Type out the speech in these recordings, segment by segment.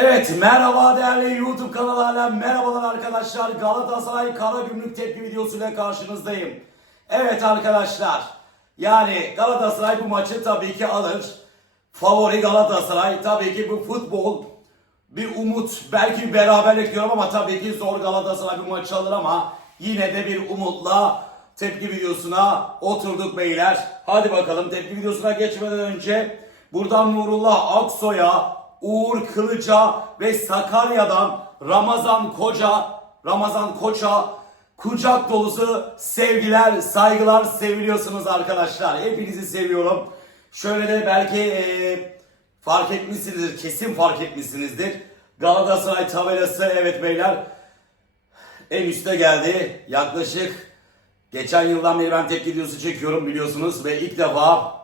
Evet merhaba değerli YouTube kanallarına merhabalar arkadaşlar. Galatasaray Karagümrük tepki videosuyla karşınızdayım. Evet arkadaşlar yani Galatasaray bu maçı tabii ki alır. Favori Galatasaray tabii ki bu futbol bir umut belki bir beraberlik diyorum ama tabii ki zor Galatasaray bu maçı alır ama yine de bir umutla tepki videosuna oturduk beyler. Hadi bakalım tepki videosuna geçmeden önce buradan Nurullah Aksoy'a, Uğur Kılıç'a ve Sakarya'dan Ramazan Koca, Ramazan Koç'a kucak dolusu sevgiler, saygılar seviliyorsunuz arkadaşlar. Hepinizi seviyorum. Şöyle de belki eee, fark etmişsinizdir, kesin fark etmişsinizdir. Galatasaray tabelası evet beyler en üste geldi. Yaklaşık geçen yıldan beri ben tepki videosu çekiyorum biliyorsunuz ve ilk defa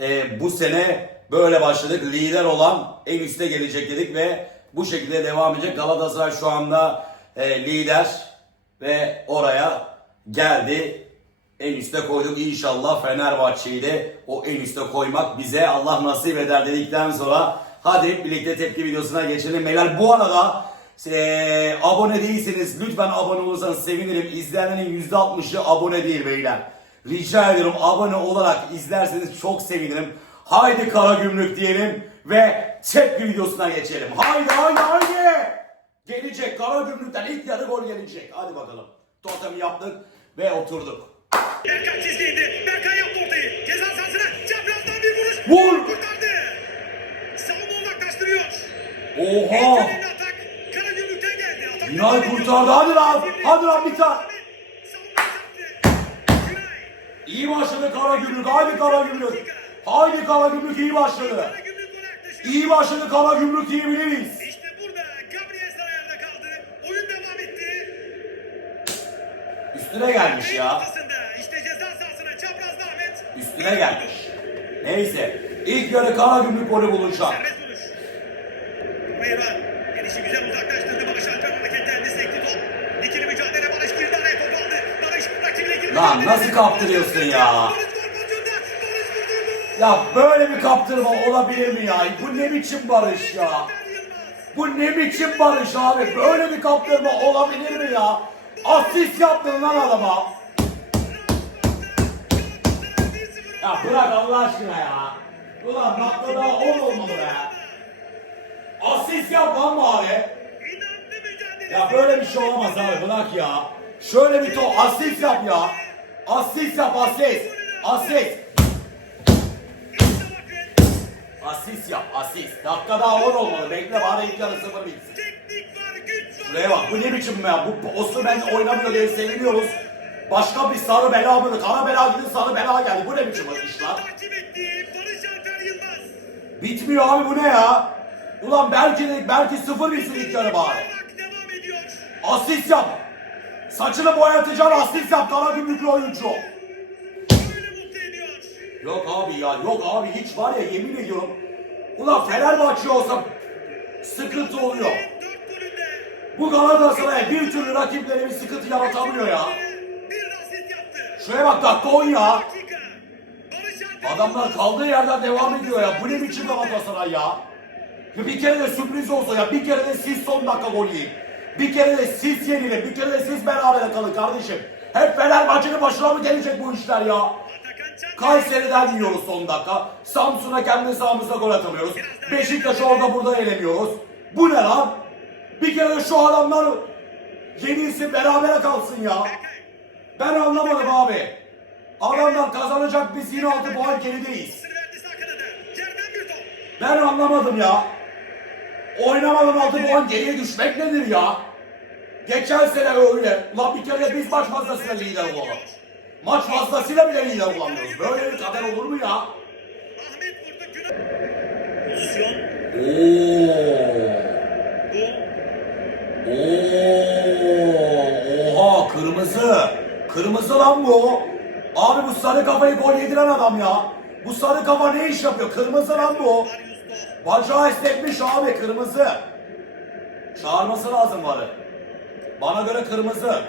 e, bu sene böyle başladık. Lider olan en üste gelecek dedik ve bu şekilde devam edecek. Galatasaray şu anda e, lider ve oraya geldi. En üste koyduk inşallah Fenerbahçe'yi de o en üste koymak bize Allah nasip eder dedikten sonra hadi hep birlikte tepki videosuna geçelim. Beyler bu arada e, abone değilseniz lütfen abone olursanız sevinirim. İzleyenlerin %60'ı abone değil beyler. Rica ediyorum abone olarak izlerseniz çok sevinirim. Haydi kara gümrük diyelim ve tepki videosuna geçelim. Haydi haydi haydi. Gelecek kara gümrükten ilk yarı gol gelecek. Hadi bakalım. Totemi yaptık ve oturduk. Berkan çizgiydi. Berkan yaptı ortayı. Ceza sahasına çaprazdan bir vuruş. Vur! Kurtardı. Savunma uzaklaştırıyor. Oha! Günay kurtardı. Hadi lan. Hadi lan bir tane. İyi başladı kara gümrük. Haydi kara gümrük. Haydi kara gümrük iyi başladı. İyi başladı kara gümrük diyebiliriz. İşte burada Gabriel ayarda kaldı. Oyun devam etti. Üstüne gelmiş ya. İşte ceza sahasına çaprazda Ahmet. Üstüne gelmiş. Neyse. İlk yarı kara gümrük golü bulacak. Serbest vuruş. Meyvan. Gelişi güzel uzaklaştırdı. Barış Alper hareketlendi. Sekti top. İkili mücadele. Barış girdi araya top aldı. Barış rakibiyle ikili Lan nasıl kaptırıyorsun ya? Ya böyle bir kaptırma olabilir mi ya? Bu ne biçim barış ya? Bu ne biçim barış abi? Böyle bir kaptırma olabilir mi ya? Asist yaptın lan adama. Ya bırak Allah aşkına ya. Ulan dakikada 10 olmalı be. Asist yap lan bari. Ya böyle bir şey olamaz abi bırak ya. Şöyle bir top asist yap ya. Asist yap asist. Asist. Asist yap asist. Dakika daha 10 olmalı. Bekle bari ilk yarı sıfır bitsin. Şuraya bak bu ne biçim ya? Bu Osman oynamıyor diye seviniyoruz. Başka bir sarı bela mı? Kara bela gibi sarı bela geldi. Bu ne biçim işler? Bitmiyor abi bu ne ya? Ulan belki de belki sıfır bitsin ilk yarı bari. Asist yap. Saçını boyatacaksın asist yap. Kara gümrüklü oyuncu. Yok abi ya yok abi hiç var ya yemin ediyorum. Ulan Fenerbahçe olsa sıkıntı oluyor. Bu Galatasaray'a bir türlü rakipleri sıkıntı yaratamıyor ya. Şuraya bak dakika 10 ya. Adamlar kaldığı yerden devam ediyor ya. Bu ne biçim Galatasaray ya? Bir kere de sürpriz olsa ya. Bir kere de siz son dakika gol yiyin. Bir kere de siz yenilin. Bir kere de siz berabere kalın kardeşim. Hep Fenerbahçe'nin başına mı gelecek bu işler ya? Kayseri'den yiyoruz son dakika. Samsun'a kendi sahamızda gol atamıyoruz. Beşiktaş'ı orada burada yenemiyoruz. Bu ne lan? Bir kere de şu adamlar yenilsin berabere kalsın ya. Ben anlamadım abi. Adamlar kazanacak biz yine 6 puan gerideyiz. Ben anlamadım ya. Oynamadan 6 puan geriye düşmek nedir ya? Geçen sene öyle. Ulan bir kere biz maç fazlasıyla lider olalım. Maç fazlasıyla bile lider olamıyoruz. Böyle bir kader olur mu ya? Ahmet vurdu. Günay. Pozisyon. Oo. Oo. Oha kırmızı. Kırmızı lan bu. Abi bu sarı kafayı gol yediren adam ya. Bu sarı kafa ne iş yapıyor? Kırmızı lan bu. Bacağı esnetmiş abi kırmızı. Çağırması lazım varı. Bana göre kırmızı.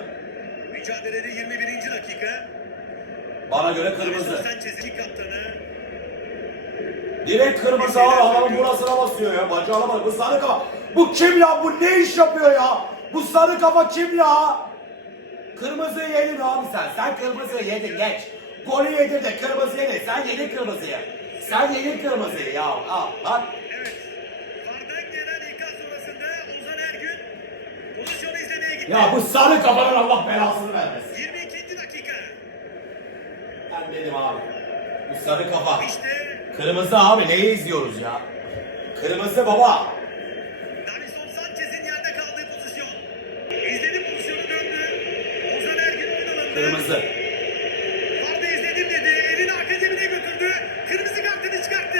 Mücadelede 21. dakika. Bana göre kırmızı. Direkt kırmızı abi adamın burasına basıyor ya. Bacağına bak. Bu sarı kafa. Bu kim ya? Bu ne iş yapıyor ya? Bu sarı kafa kim ya? Kırmızıyı yedin abi sen. Sen kırmızıyı yedin geç. Golü yedin de kırmızı yedin. Sen yedin kırmızıyı. Sen yedin kırmızıyı ya. Al bak. Ya bu sarı kafanın Allah belasını vermesin. 22. dakika. Ben dedim abi. Bu sarı kafa. Kırmızı abi neyi izliyoruz ya? Kırmızı baba. Davison Sanchez'in yerde kaldığı pozisyon. İzledi pozisyonu döndü. Ozan Ergün oyun alanında. Kırmızı. Vardı izledim dedi. Elini arka cebine götürdü. Kırmızı kartını çıkarttı.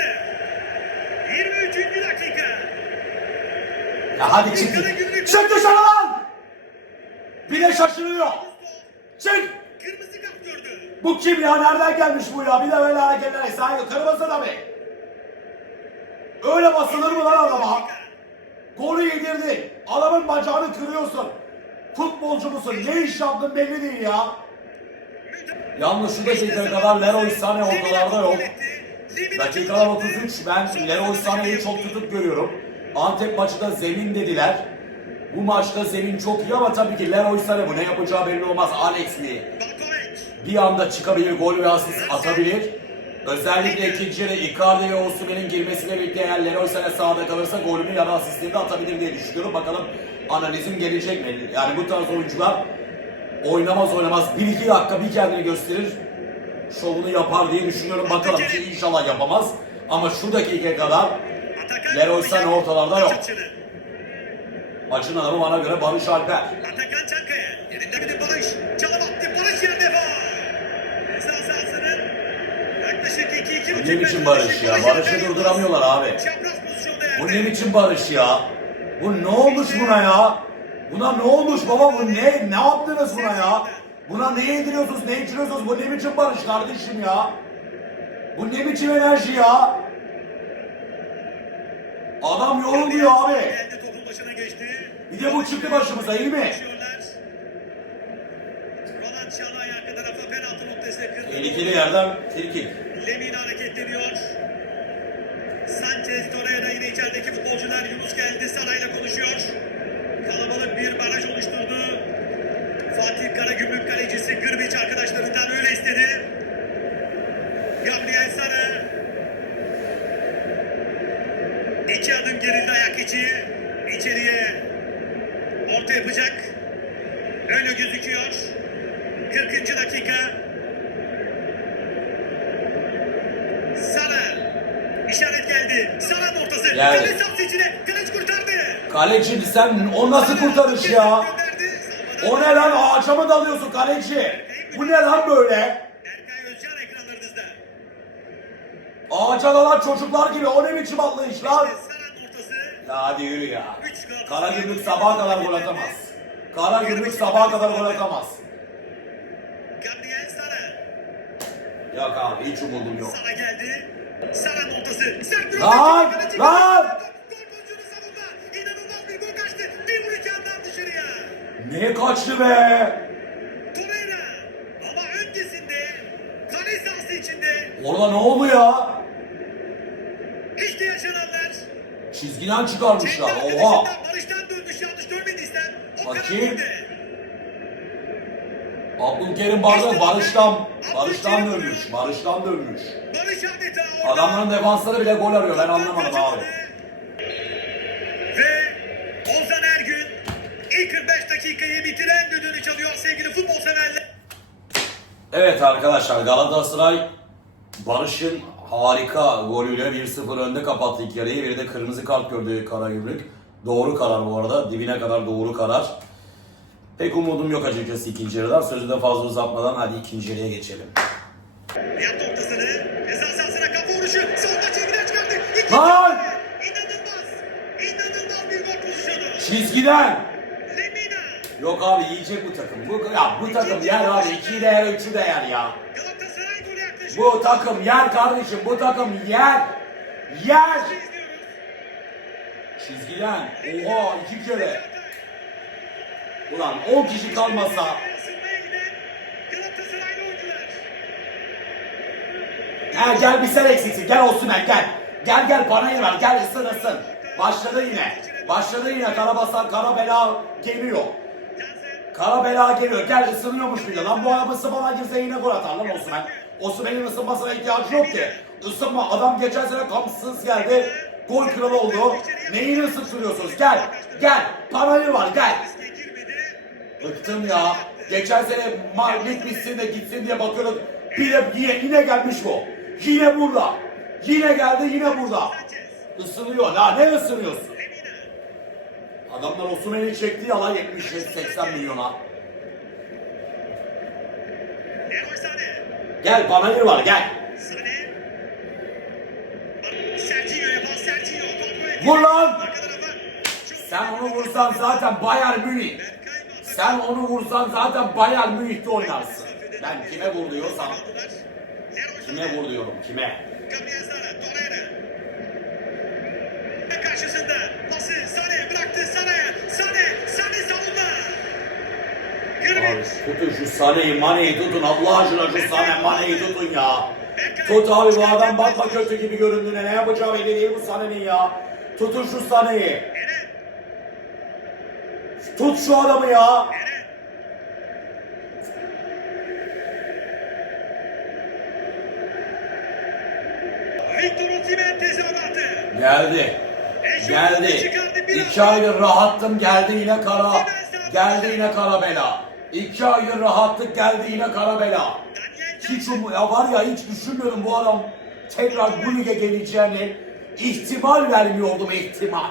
23. dakika. Ya hadi çık. Çık dışarı lan! Bir de şaşırıyor. Çık! Bu kim ya? Nereden gelmiş bu ya? Bir de böyle hareketler. Sahi kırmızı da mı? Öyle basılır mı lan adama? Golü yedirdin. Adamın bacağını kırıyorsun. Futbolcu musun? Ne iş yaptın belli değil ya. Yalnız şu dakikaya kadar Leroy Sané ortalarda yok. Dakikalar 33. Ben Leroy Sané'yi çok tutup görüyorum. Antep maçı da zemin dediler. Bu maçta zemin çok iyi ama tabii ki Leroy Sané bu ne yapacağı belli olmaz. Alex mi? Bir anda çıkabilir, gol ve asist atabilir. Özellikle ikinci yarı Icardi ve Osimhen'in girmesiyle birlikte eğer Leroy Sané sahada kalırsa golünü ya da asistini de atabilir diye düşünüyorum. Bakalım analizim gelecek mi? Yani bu tarz oyuncular oynamaz oynamaz 1-2 dakika bir kendini gösterir. Şovunu yapar diye düşünüyorum. Bakalım ki inşallah yapamaz. Ama şu dakika kadar Leroy Sané ortalarda yok. Maçın adamı bana göre Barış Alper. Atakan Çankaya. Yerinde bir de Barış. Çalım attı. Barış yerde var. Ceza sahasının yaklaşık 2-2,5 Bu ne biçim Barış ya? Barış'ı durduramıyorlar abi. Bu ne biçim barış ya? Bu ne olmuş buna ya? Buna ne olmuş baba bu ne? Ne yaptınız buna ya? Buna ne yediriyorsunuz, ne içiriyorsunuz? Bu ne biçim barış kardeşim ya? Bu ne biçim enerji ya? Adam yorulmuyor abi. Bir de bu çıktı başımıza iyi mi? Tehlikeli yerden frikik. Lemina hareketleniyor. Sanchez Torreira yine içerideki futbolcular Yunus geldi Saray'la konuşuyor. Kalabalık bir baraj oluşturdu. Fatih Karagümrük kalecisi Gırbiç arkadaşlarından öyle istedi. Gabriel Sara. İki adım gerildi ayak içi. İçeriye orta yapacak. Öyle gözüküyor. 40. dakika. İçine. Kaleci sen o nasıl kurtarış ya? O ne lan ağaca mı dalıyorsun kaleci? Bu ne lan böyle? Ağaca dalan çocuklar gibi o ne biçim atlayış lan? Ya hadi yürü ya. Galatasaray Karagümrük sabaha kadar gol atamaz. Karagümrük sabaha kadar gol atamaz. Yok abi hiç umudum yok. Sara geldi. Sara'nın ortası. Sert Lan, lan! Gol kaçtı. Be? Torreira. Ama öncesinde kale sahası içinde Orada ne oldu ya? işte yaşananlar. Çizgiden çıkarmışlar. Oha. Barış'tan dönmüş yanlış görmediysen. O Bakayım. kadar Abdülkerim Bardak Barış'tan, Barış'tan dönmüş. Barış'tan dönmüş. Barış adeta orada. Adamların defansları bile gol arıyor. Ben anlamadım abi. Ve Ozan Ergün ilk 45 dakikayı bitiren düdüğünü çalıyor sevgili futbol severler. Evet arkadaşlar Galatasaray Barış'ın harika golüyle 1-0 önde kapattı ilk yarıyı. Bir de kırmızı kart gördü Karagümrük. Doğru karar bu arada. Dibine kadar doğru karar. Pek umudum yok açıkçası ikinci yarıdan. Sözü de fazla uzatmadan hadi ikinci yarıya geçelim. Yap noktasını ceza sahasına kafa vuruşu solda çizgiden çıkardı. İkinci Lan! İnanılmaz. İnanılmaz bir gol pozisyonu. Çizgiden! Lemina. Yok abi yiyecek bu takım. Bu, ya bu takım yer abi. 2'yi de yer, 3'ü de yer ya. Galatasaray golü yaklaşıyor. Bu takım yer kardeşim. Bu takım yer. Yer. Çizgiden. Oha iki kere. Ulan 10 kişi kalmasa. Ha, gel bir sen eksiksin. Gel Osman gel. Gel gel panayır var gel ısın ısın. Başladı yine. Başladı yine Karabasan Karabela geliyor. Kara bela geliyor. Gel ısınıyormuş bir de. Lan bu adam ısınmadan girse yine gol atar lan Osman. Osman'ın ısınmasına ihtiyacı yok ki. Isınma. Adam geçen sene kampsız geldi. Gol kralı oldu. Neyini ısıtıyorsunuz? Gel. Gel. Panayır var gel. Bıktım ya. Geçen sene ma- lig bitsin de gitsin diye bakıyorduk. Bir de yine, yine gelmiş bu. Yine burada. Yine geldi yine burada. Isınıyor. La ne ısınıyorsun? Adamlar Osimhen'i çekti ya lan 70-80 milyona. Gel Panayır var gel. Vur lan! Sen onu vursan zaten Bayern Münih. Sen onu vursan zaten Bayern Münih'te oynarsın. Ben kime vur diyorsam kime vur diyorum kime. Karşısında pası Sane bıraktı Sane'ye. Sane, Sane savunma. Abi tutun şu Sane'yi Mane'yi tutun Allah aşkına şu Sane Mane'yi tutun ya. Tut abi bu adam bakma kötü gibi göründüğüne ne yapacağı belli değil bu Sane'nin ya. Tutun şu Sane'yi. Tut şu adamı ya. Geldi. Geldi. İki aydır rahattım geldi yine kara. Geldi yine kara bela. İki aydır rahattık geldi yine kara bela. Hiç um ya var ya hiç düşünmüyorum bu adam tekrar bu lige geleceğini ihtimal vermiyordum ihtimal.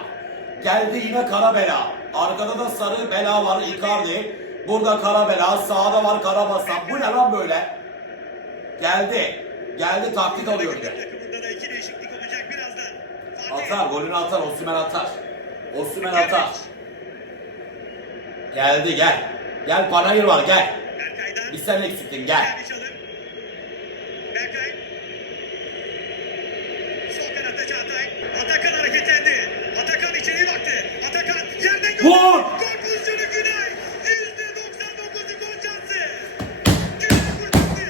Geldi yine kara bela. Arkada da sarı bela var Icardi. Burada kara bela, sağda var Karabasan. Bu ne lan böyle? Geldi. Geldi taktik alıyor bir de. Atar, golünü atar, Osimhen atar. Osimhen atar. Geldi gel. Gel Panayır var gel. Bir sen eksiktin gel. Atakan hareketlendi. Atakan içeri baktı. Atakan. Vur! Gol pozisyonu Günay. %99'u gol şansı. Günay kurtardı.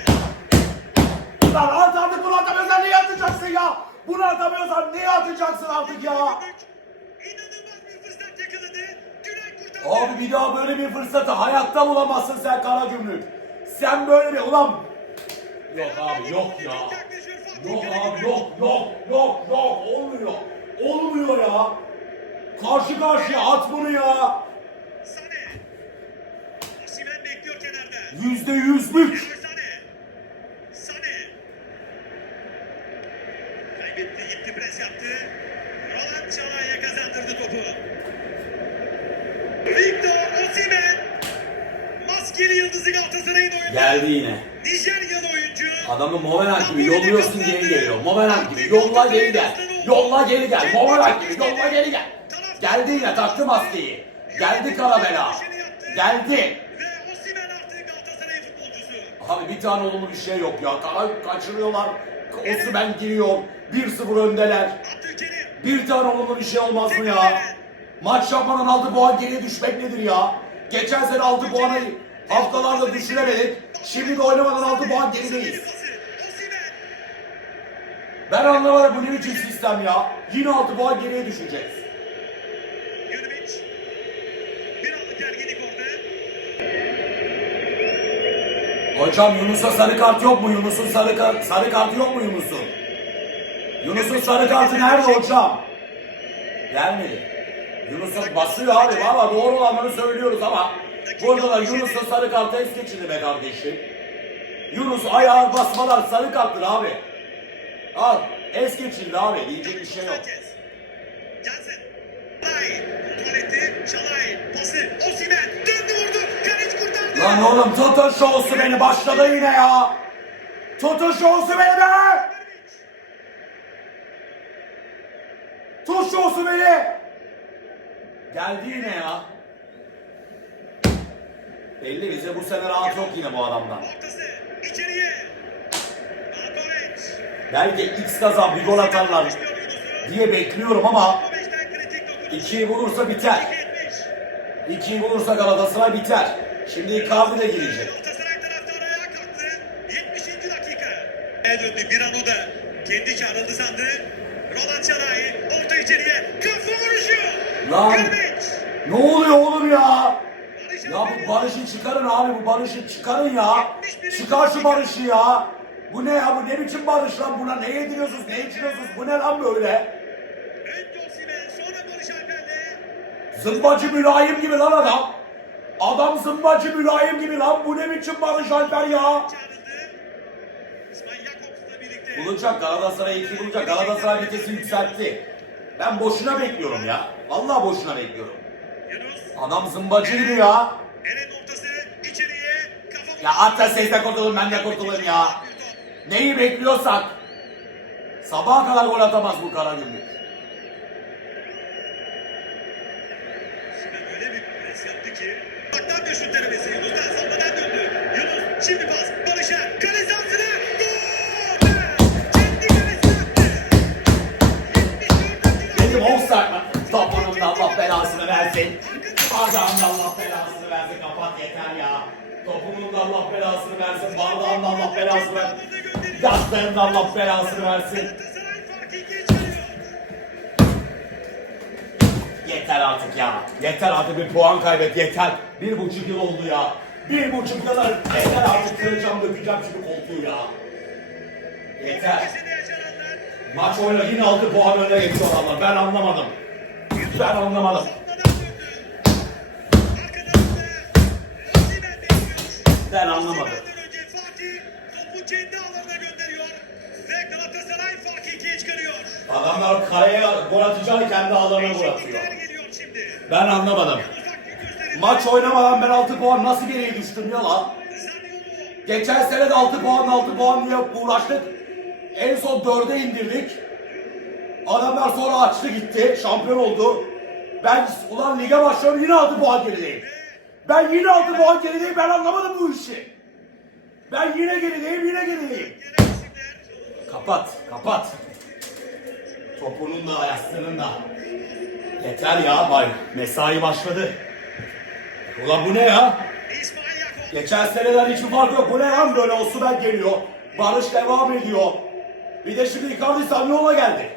Lan at artık bunu atamıyorsan niye atacaksın ya? Bunu atamıyorsan niye atacaksın artık ya? İnanılmaz bir fırsat yakaladı. Günay kurtardı. Abi bir daha böyle bir fırsatı hayatta bulamazsın sen Karagümrük. Sen böyle bir ulan... Yok abi yok ya. Yok abi yok yok yok yok olmuyor. Olmuyor ya. Karşı karşıya at bunu ya. Yüzde yüzlük. Kaybetti gitti pres yaptı. Roland Çalay'a kazandırdı topu. Victor Osimhen. Maskeli yıldızı Galatasaray'ın oyuncu. Geldi yine. Nijeryalı oyuncu. Adamı Momenak gibi yolluyorsun geri geliyor. Momenak gibi yolla geri gel. Yolla geri gel. Momenak gibi yolla geri gel. Geldi yine taktı maskeyi. Geldi Karabela. Geldi. Abi bir tane olumlu bir şey yok ya. Ka- kaçırıyorlar. Osimhen giriyor. 1-0 öndeler. Bir tane olumlu bir şey olmaz mı ya? Maç yapmadan 6 puan geriye düşmek nedir ya? Geçen sene 6 puanı haftalarda düşüremedik. Şimdi de oynamadan 6 puan gerideyiz. Ben anlamadım bu ne biçim sistem ya. Yine 6 puan geriye düşeceğiz. Hocam Yunus'a sarı kart yok mu? Yunus'un sarı, kart, sarı kartı yok mu Yunus'un? Yunus'un sarı kartı nerede hocam? Gelmedi. Yunus'un basıyor abi. Valla doğru olanları söylüyoruz ama burada da Yunus'un sarı kartı es geçildi be kardeşim. Yunus ayağa basmalar sarı karttır abi. Al es geçildi abi. Diyecek bir şey yok. Çalay. Etti. Çalay. Pası. Osimhen. Döndü vurdu. Kurtardı. Lan oğlum tutun şu olsun beni başladı yine ya. Tutun şu olsun beni be. Tut şu olsun beni. Geldi yine ya. Belli bize bu sene rahat yok yine bu adamdan. Belki X kazan bir gol atarlar diye bekliyorum ama Markovic'den kritik dokunuş. 2'yi bulursa biter. 2-70. 2'yi bulursa Galatasaray biter. Şimdi Icardi de girecek. Galatasaray taraftarı ayağa kalktı. 70. dakika. Döndü bir an o da kendi çağrıldı sandı. Galatasaray orta içeriye kafa vuruşu. Lan. Ne oluyor oğlum ya? Ya bu Barış'ı çıkarın abi bu Barış'ı çıkarın ya. Çıkar şu Barış'ı ya. Bu ne ya bu ne biçim Barış lan buna ne yediriyorsunuz ne içiriyorsunuz bu ne lan böyle? Zımbacı mülayim gibi lan adam. Adam zımbacı mülayim gibi lan bu ne biçim Barış Alper ya? Bulacak Galatasaray 2 bulacak Galatasaray vitesi yükseltti. Ben boşuna bekliyorum ya. Vallahi boşuna bekliyorum. Adam zımbacı gibi ya. Eren ortası içeriye kafa vuruşu. Ya at da siz de kurtulun ben de kurtulayım ya. Neyi bekliyorsak. Sabaha kadar gol atamaz bu Karagümrük. Sinan öyle bir pres yaptı ki. Baktan bir şut denemesi Yunus'tan savunmadan döndü. Yunus şimdi pas. Barış'a kale sahasına. Gol! Kendi kalesine attı. 74 Benim offside mı? Topunun da Allah belasını versin. Bardağın da Allah belasını versin. Kapat yeter ya. Topunun da Allah belasını versin. Bardağın da Allah belasını versin. Yaslarının da Allah belasını versin. Yeter artık ya. Yeter artık bir puan kaybet yeter. Bir buçuk yıl oldu ya. Bir buçuk yıl yeter artık kıracağım dökeceğim şu koltuğu ya. Yeter. Maç oyna yine 6 puan öne geçti adamlar. Ben anlamadım. Ben anlamadım. Ben anlamadım. Adamlar kaleye gol atacağını kendi ağlarına gol atıyor. Ben anlamadım. Maç oynamadan ben 6 puan nasıl geriye düştüm ya lan? Geçen sene de 6 puan 6 puan diye uğraştık. En son 4'e indirdik. Adamlar sonra açtı gitti. Şampiyon oldu. Ben ulan lige başlıyorum yine 6 puan gerideyim. Ben yine 6 puan gerideyim. Ben anlamadım bu işi. Ben yine gerideyim yine gerideyim. Kapat, kapat. Topunun da, yastığının da. Yeter ya bay. Mesai başladı. Ulan bu ne ya? Geçen seneden hiçbir fark yok. Bu ne lan böyle Osuben geliyor. Barış devam ediyor. Bir de şimdi Icardi Zaniolo geldi.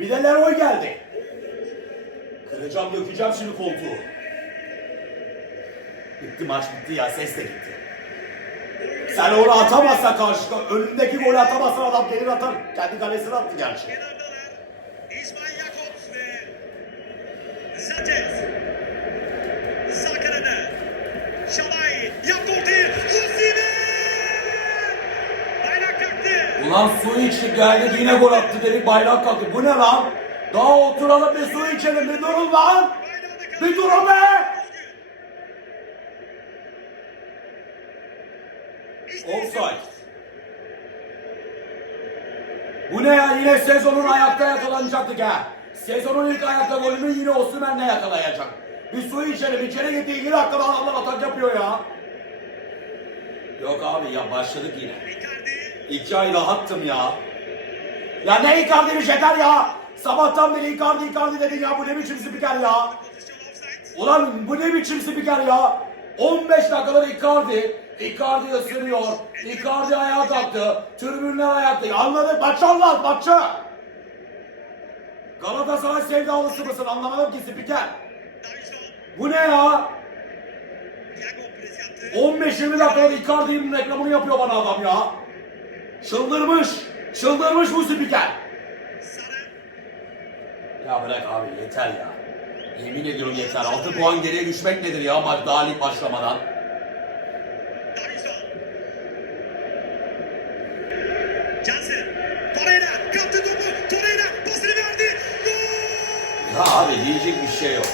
Bir de Leroy geldi. Kıracağım dökeceğim şimdi koltuğu. Bitti maç bitti ya ses de gitti. Sen onu atamazsan karşıda önündeki golü atamazsan adam gelir atar. Kendi kalesine attı gerçi. Ulan su içtik geldik yine gol attı dedik bayrak kalktı. Bu ne lan? Daha oturalım bir su içelim bir durun lan. Bir durun be. Offside. Bu ne ya yine sezonun ayakta yakalanacaktık ha. Sezonun ilk ayakta golünü yine Osimhen'le yakalayacak. Bir su içelim içeri gitti iki dakikada adamlar atak yapıyor ya. Yok abi ya başladık yine. Icardi. İki ay rahattım ya. Ya ne Icardi'miş yeter ya. Sabahtan beri Icardi Icardi dedin ya bu ne biçim spiker ya. Ulan bu ne biçim spiker ya? 15 dakikadır Icardi. Icardi ısırıyor. Icardi ayağa kalktı. Tribünler ayakta. Anladın? Maçı anlat maçı. Galatasaray sevdalısı mısın? Anlamadım ki spiker. Bu ne ya? Thiago pres yaptı. 15-20 dakikadır Icardi'nin reklamını yapıyor bana adam ya. Çıldırmış. Çıldırmış bu spiker. Ya bırak abi yeter ya. Yemin ediyorum yeter. 6 puan geriye düşmek nedir ya maç daha lig başlamadan? Ya abi diyecek bir şey yok.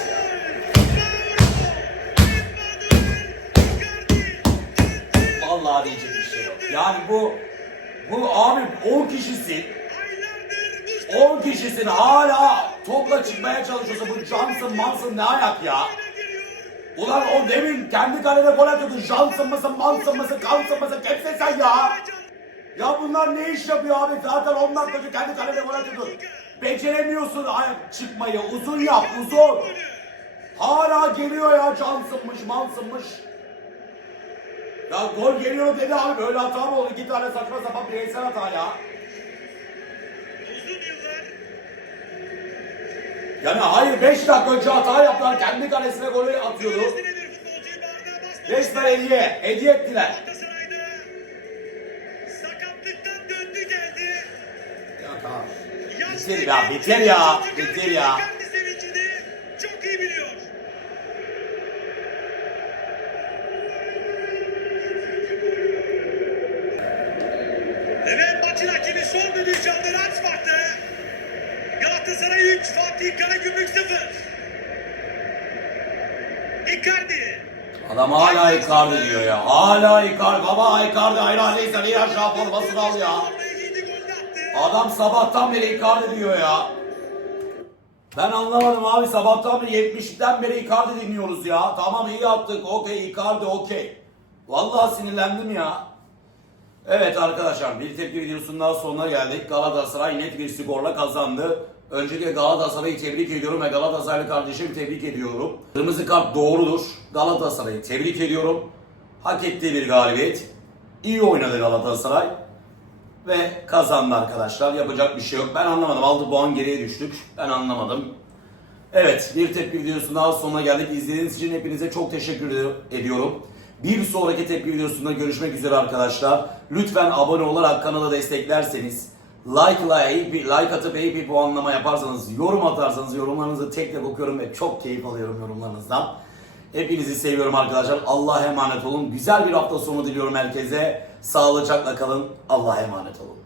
Vallahi diyecek bir şey yok. Yani bu bu abi 10 kişisin. 10 kişisin hala topla çıkmaya çalışıyorsun. Bu Johnson Manson ne ayak ya? Ulan o demin kendi kalene gol atıyordu. Johnson mısın, Manson mısın, Johnson mısın? Kimsin sen ya? Ya bunlar ne iş yapıyor abi? Zaten 10 dakika önce kendi kalene gol atıyordu. Beceremiyorsun ayak çıkmayı. Uzun yap, uzun. Hala geliyor ya Johnson'mış, Manson'mış. Ya gol geliyor dedi abi böyle hata mı oldu? İki tane saçma sapan bireysel hata ya. Yani hayır 5 dakika önce hata yaptılar. Kendi kalesine golü atıyordu. Resmen hediye. Hediye ettiler. Galatasaray'da sakatlıktan döndü geldi. Ya tamam. Bitir ya, bitir ya, bitir ya. Icardi. Adam hala Icardi diyor ya. Hala Icardi. Baba Icardi hayranıysan iyi aşağı formasını al ya. Adam sabahtan beri Icardi diyor ya. Ben anlamadım abi sabahtan beri 70'den beri Icardi dinliyoruz ya. Tamam iyi yaptık okey Icardi okey. Vallahi sinirlendim ya. Evet arkadaşlar bir tepki videosunun daha sonuna geldik. Galatasaray net bir skorla kazandı. Öncelikle Galatasaray'ı tebrik ediyorum ve Galatasaraylı kardeşimi tebrik ediyorum. Kırmızı kart doğrudur. Galatasaray'ı tebrik ediyorum. Hak ettiği bir galibiyet. İyi oynadı Galatasaray. Ve kazandı arkadaşlar. Yapacak bir şey yok. Ben anlamadım. 6 puan geriye düştük. Ben anlamadım. Evet bir tepki videosunun daha sonuna geldik. İzlediğiniz için hepinize çok teşekkür ediyorum. Bir sonraki tepki videosunda görüşmek üzere arkadaşlar. Lütfen abone olarak kanala desteklerseniz like like like atıp iyi bir puanlama yaparsanız yorum atarsanız yorumlarınızı tek tek okuyorum ve çok keyif alıyorum yorumlarınızdan. Hepinizi seviyorum arkadaşlar. Allah'a emanet olun. Güzel bir hafta sonu diliyorum herkese. Sağlıcakla kalın. Allah'a emanet olun.